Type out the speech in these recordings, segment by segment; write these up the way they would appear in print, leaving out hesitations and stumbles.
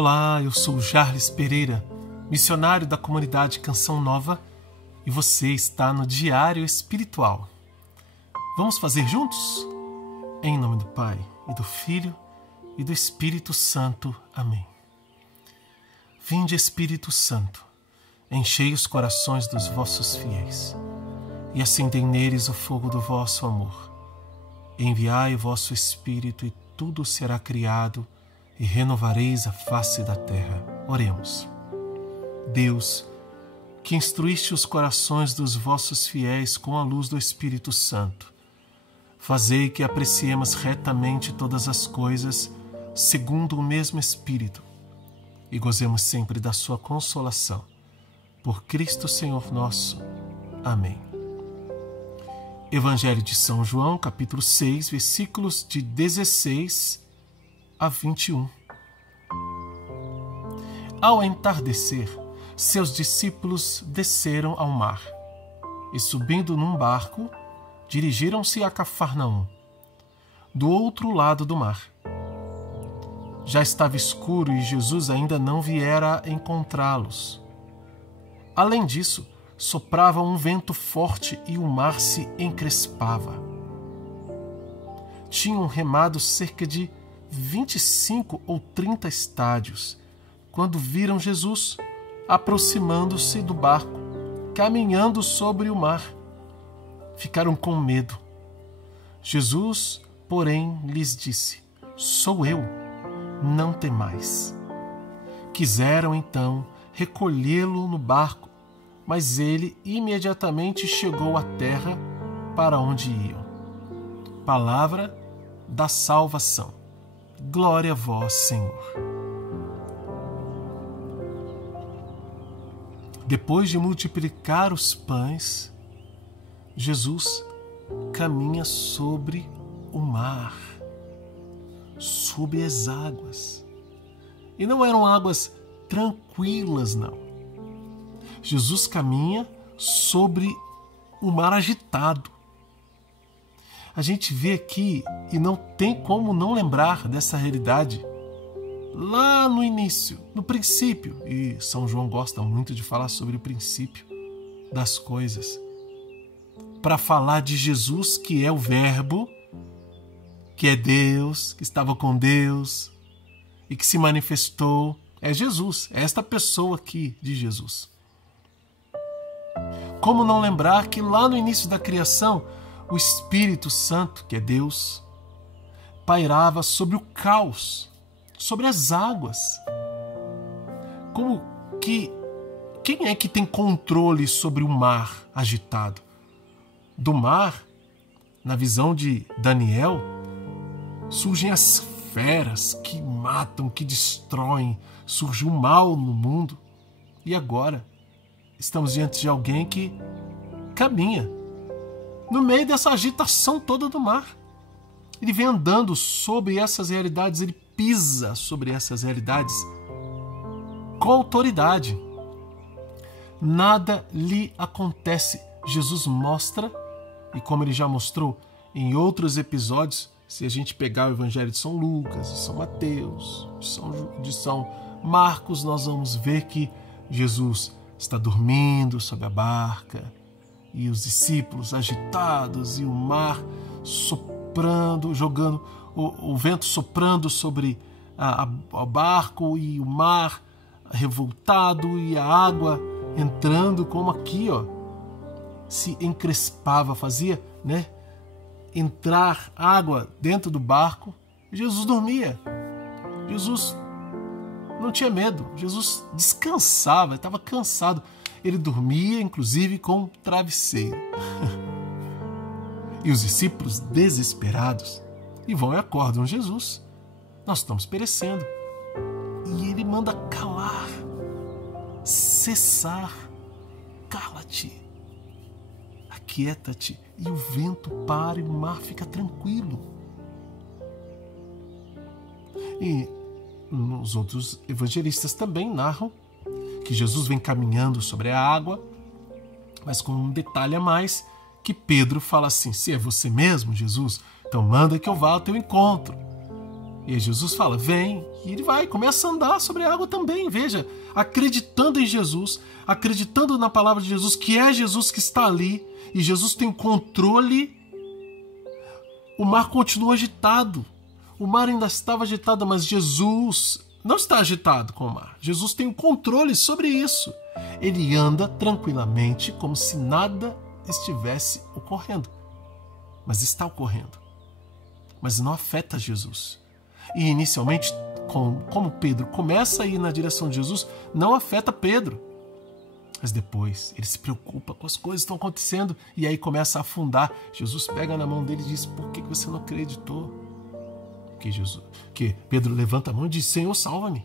Olá, eu sou Jarles Pereira, missionário da comunidade Canção Nova, e você está no Diário Espiritual. Vamos fazer juntos? Em nome do Pai, e do Filho, e do Espírito Santo. Amém. Vinde, Espírito Santo, enchei os corações dos vossos fiéis, e acendei neles o fogo do vosso amor. Enviai o vosso Espírito, e tudo será criado, e renovareis a face da terra. Oremos. Deus, que instruíste os corações dos vossos fiéis com a luz do Espírito Santo, fazei que apreciemos retamente todas as coisas segundo o mesmo Espírito e gozemos sempre da sua consolação. Por Cristo Senhor nosso. Amém. Evangelho de São João, capítulo 6, versículos de 16 a 21. Ao entardecer, seus discípulos desceram ao mar e, subindo num barco, dirigiram-se a Cafarnaum, do outro lado do mar. Já estava escuro e Jesus ainda não viera encontrá-los. Além disso, soprava um vento forte e o mar se encrespava. Tinham remado cerca de 25 ou 30 estádios, quando viram Jesus aproximando-se do barco, caminhando sobre o mar. Ficaram com medo. Jesus, porém, lhes disse: "Sou eu, não temais." Quiseram, então, recolhê-lo no barco, mas ele imediatamente chegou à terra para onde iam. Palavra da salvação. Glória a vós, Senhor. Depois de multiplicar os pães, Jesus caminha sobre o mar, sobre as águas. E não eram águas tranquilas, não. Jesus caminha sobre o mar agitado. A gente vê aqui e não tem como não lembrar dessa realidade lá no início, no princípio. E São João gosta muito de falar sobre o princípio das coisas, para falar de Jesus, que é o Verbo, que é Deus, que estava com Deus e que se manifestou. É Jesus, é esta pessoa aqui de Jesus. Como não lembrar que lá no início da criação, o Espírito Santo, que é Deus, pairava sobre o caos, sobre as águas. Como que quem é que tem controle sobre o mar agitado? Do mar, na visão de Daniel, surgem as feras que matam, que destroem, surge o mal no mundo. E agora estamos diante de alguém que caminha no meio dessa agitação toda do mar. Ele vem andando sobre essas realidades, ele pisa sobre essas realidades com autoridade. Nada lhe acontece. Jesus mostra, e como ele já mostrou em outros episódios, se a gente pegar o Evangelho de São Lucas, de São Mateus, de São Marcos, nós vamos ver que Jesus está dormindo sobre a barca, e os discípulos agitados, e o mar soprando, jogando, o vento soprando sobre o barco, e o mar revoltado, e a água entrando, como aqui, ó, se encrespava, fazia, entrar água dentro do barco. Jesus dormia. Jesus não tinha medo. Jesus descansava, estava cansado. Ele dormia, inclusive, com um travesseiro. E os discípulos, desesperados, e vão e acordam Jesus. Nós estamos perecendo. E ele manda calar, cessar. Cala-te, aquieta-te. E o vento para e o mar fica tranquilo. E os outros evangelistas também narram que Jesus vem caminhando sobre a água, mas com um detalhe a mais, que Pedro fala assim: se é você mesmo, Jesus, então manda que eu vá ao teu encontro. E aí Jesus fala, vem. E ele vai, começa a andar sobre a água também. Veja, acreditando em Jesus, acreditando na palavra de Jesus, que é Jesus que está ali, e Jesus tem o controle. O mar continua agitado. O mar ainda estava agitado, mas Jesus não está agitado com o mar. Jesus tem o controle sobre isso. Ele anda tranquilamente, como se nada estivesse ocorrendo. Mas está ocorrendo. Mas não afeta Jesus. E inicialmente, como Pedro começa a ir na direção de Jesus, não afeta Pedro. Mas depois ele se preocupa com as coisas que estão acontecendo e aí começa a afundar. Jesus pega na mão dele e diz, por que você não acreditou? Que Pedro levanta a mão e diz, Senhor, salva-me.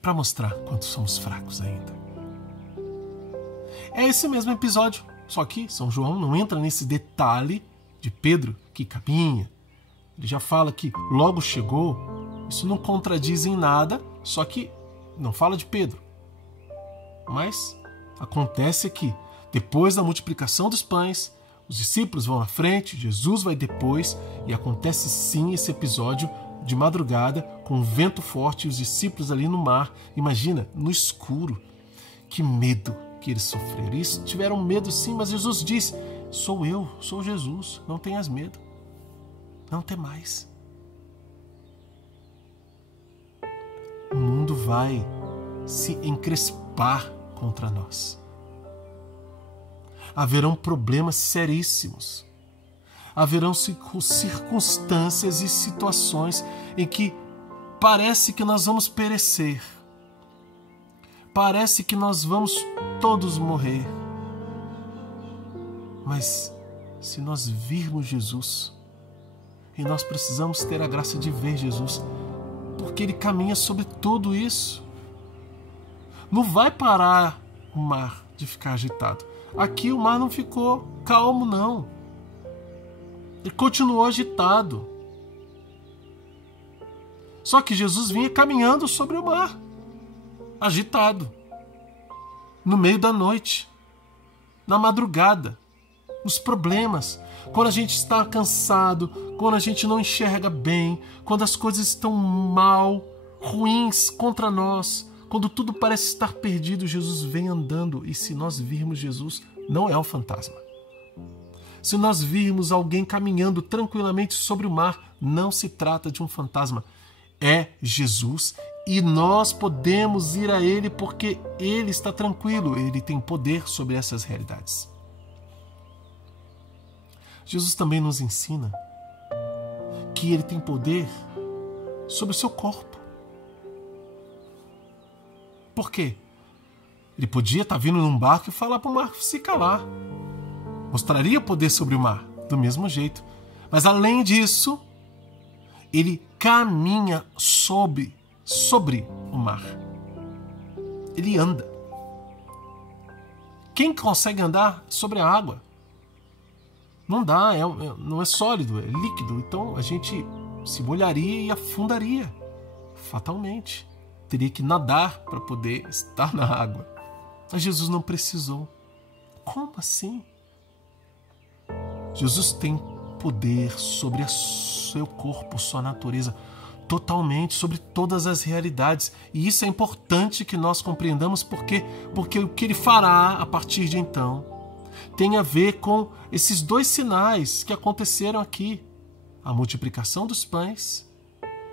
Para mostrar quanto somos fracos ainda. É esse mesmo episódio, só que São João não entra nesse detalhe de Pedro que caminha. Ele já fala que logo chegou. Isso não contradiz em nada, só que não fala de Pedro. Mas acontece que depois da multiplicação dos pães, os discípulos vão à frente, Jesus vai depois, e acontece sim esse episódio de madrugada, com um vento forte e os discípulos ali no mar. Imagina, no escuro. Que medo que eles sofreram. Eles tiveram medo sim, mas Jesus disse, sou eu, sou Jesus, não tenhas medo. Não tem mais. O mundo vai se encrespar contra nós. Haverão problemas seríssimos. Haverão circunstâncias e situações em que parece que nós vamos perecer. Parece que nós vamos todos morrer. Mas se nós virmos Jesus, e nós precisamos ter a graça de ver Jesus, porque Ele caminha sobre tudo isso. Não vai parar o mar de ficar agitado. Aqui o mar não ficou calmo, não. Ele continuou agitado. Só que Jesus vinha caminhando sobre o mar, agitado, no meio da noite, na madrugada, nos problemas, quando a gente está cansado, quando a gente não enxerga bem, quando as coisas estão mal, ruins contra nós, quando tudo parece estar perdido, Jesus vem andando. E se nós virmos Jesus, não é um fantasma. Se nós virmos alguém caminhando tranquilamente sobre o mar, não se trata de um fantasma. É Jesus e nós podemos ir a Ele porque Ele está tranquilo, Ele tem poder sobre essas realidades. Jesus também nos ensina que Ele tem poder sobre o seu corpo. Por quê? Ele podia estar vindo num barco e falar para o mar se calar. Mostraria poder sobre o mar, do mesmo jeito. Mas além disso, Ele caminha sobre o mar. Ele anda. Quem consegue andar sobre a água? Não dá, não é sólido, é líquido. Então a gente se molharia e afundaria fatalmente. Teria que nadar para poder estar na água. Mas Jesus não precisou. Como assim? Jesus tem poder sobre o seu corpo, sua natureza, totalmente, sobre todas as realidades. E isso é importante que nós compreendamos porque o que Ele fará a partir de então tem a ver com esses dois sinais que aconteceram aqui. A multiplicação dos pães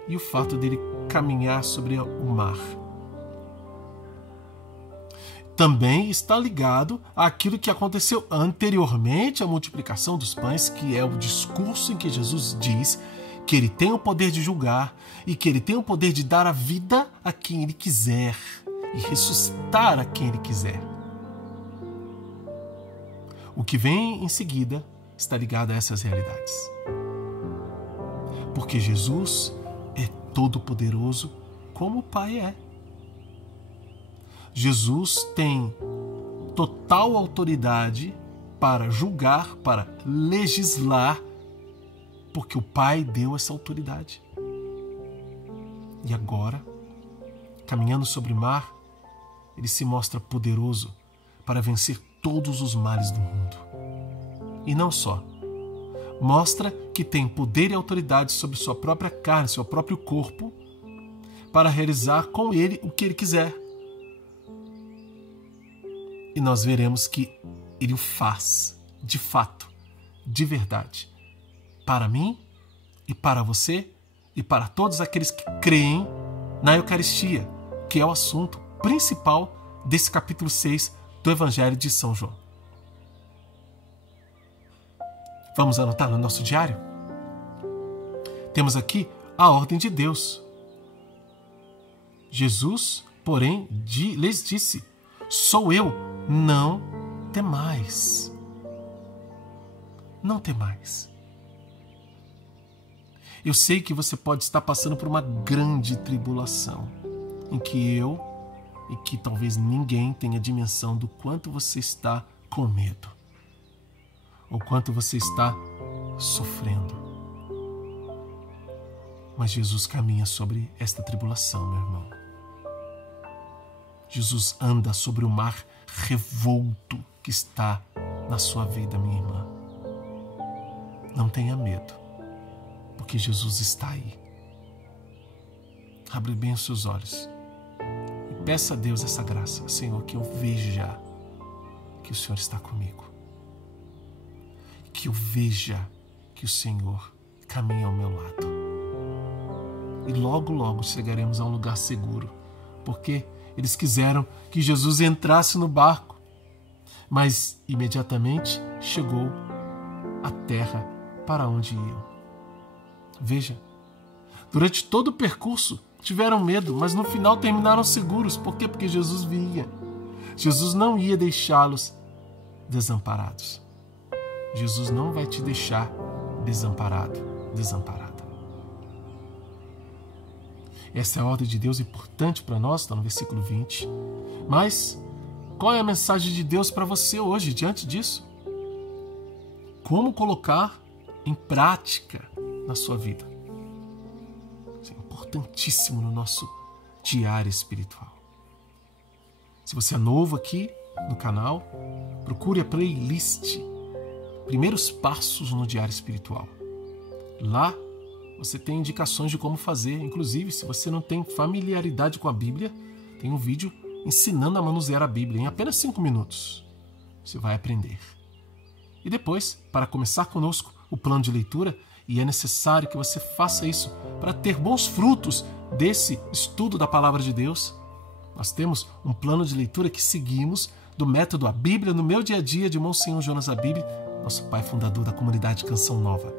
e o fato dele caminhar sobre o mar. Também está ligado àquilo que aconteceu anteriormente à multiplicação dos pães, que é o discurso em que Jesus diz que Ele tem o poder de julgar e que Ele tem o poder de dar a vida a quem Ele quiser e ressuscitar a quem Ele quiser. O que vem em seguida está ligado a essas realidades. Porque Jesus é todo-poderoso como o Pai é. Jesus tem total autoridade para julgar, para legislar, porque o Pai deu essa autoridade. E agora, caminhando sobre o mar, Ele se mostra poderoso para vencer todos os males do mundo. E não só, mostra que tem poder e autoridade sobre sua própria carne, seu próprio corpo, para realizar com ele o que ele quiser. E nós veremos que ele o faz, de fato, de verdade, para mim e para você e para todos aqueles que creem na Eucaristia, que é o assunto principal desse capítulo 6 do Evangelho de São João. Vamos anotar no nosso diário? Temos aqui a ordem de Deus. Jesus, porém, lhes disse: sou eu, não temais. Não temais. Eu sei que você pode estar passando por uma grande tribulação, em que eu e que talvez ninguém tenha dimensão do quanto você está com medo, ou quanto você está sofrendo. Mas Jesus caminha sobre esta tribulação, meu irmão. Jesus anda sobre o mar revolto que está na sua vida, minha irmã. Não tenha medo, porque Jesus está aí. Abre bem os seus olhos e peça a Deus essa graça. Senhor, que eu veja que o Senhor está comigo. Que eu veja que o Senhor caminha ao meu lado. E logo, logo chegaremos a um lugar seguro, porque eles quiseram que Jesus entrasse no barco, mas imediatamente chegou à terra para onde iam. Veja, durante todo o percurso tiveram medo, mas no final terminaram seguros. Por quê? Porque Jesus vinha. Jesus não ia deixá-los desamparados. Jesus não vai te deixar desamparado, desamparada. Essa é a ordem de Deus importante para nós, está no versículo 20. Mas qual é a mensagem de Deus para você hoje, diante disso? Como colocar em prática na sua vida? Isso é importantíssimo no nosso diário espiritual. Se você é novo aqui no canal, procure a playlist Primeiros Passos no Diário Espiritual. Lá você tem indicações de como fazer. Inclusive, se você não tem familiaridade com a Bíblia, tem um vídeo ensinando a manusear a Bíblia em apenas 5 minutos. Você vai aprender. E depois, para começar conosco o plano de leitura, e é necessário que você faça isso para ter bons frutos desse estudo da Palavra de Deus, nós temos um plano de leitura que seguimos do método A Bíblia no Meu Dia a Dia, de Monsenhor Jonas Abib, nosso pai fundador da comunidade Canção Nova.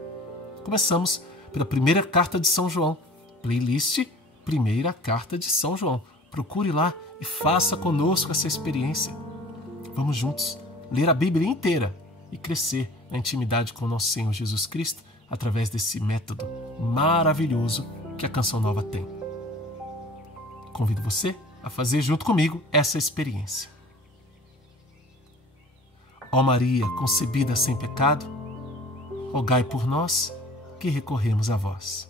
Começamos pela primeira carta de São João, playlist Primeira Carta de São João. Procure lá e faça conosco essa experiência. Vamos juntos ler a Bíblia inteira e crescer na intimidade com o nosso Senhor Jesus Cristo através desse método maravilhoso que a Canção Nova tem. Convido você a fazer junto comigo essa experiência. Ó Maria, concebida sem pecado, rogai por nós que recorremos a vós.